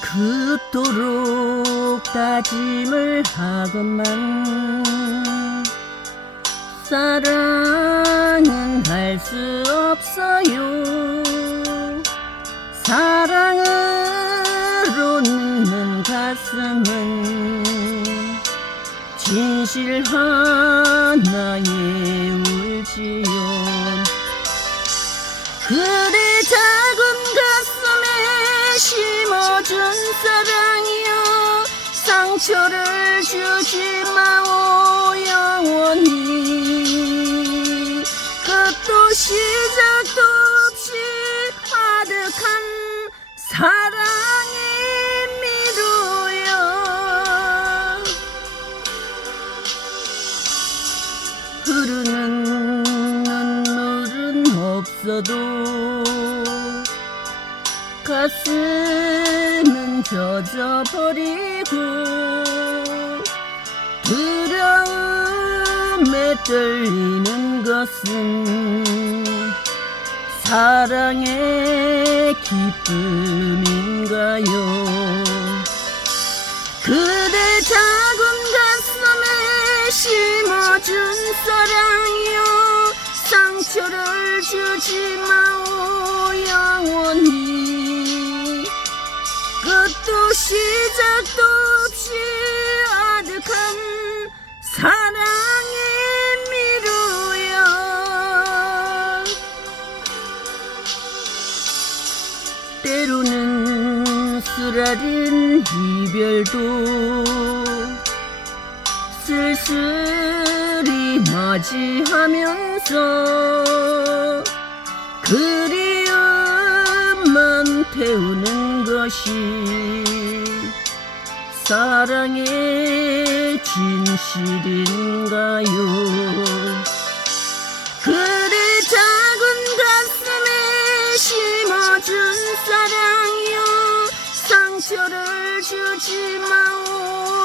그토록 다짐을 하건만 사랑은 할 수 없어요. 사랑으로 는 가슴은 진실 하나에 울지요 사랑이여 상처를 주지 마오 영원히. 끝도 시작도 없이 아득한 사랑이 미루요 흐르는 눈물은 없어도 가슴 은 젖어버리고 두려움에 떨리는 것은 사랑의 기쁨인가요? 그대 작은 가슴에 심어준 사랑이여 상처를 주지 마 끝도 시작도 없이 아득한 사랑의 미루여 때로는 쓰라린 이별도 쓸쓸히 맞이하면서 그리움만 태우는 것이 사랑의 진실인가요? 그대 작은 가슴에 심어준 사랑이여 상처를 주지 마오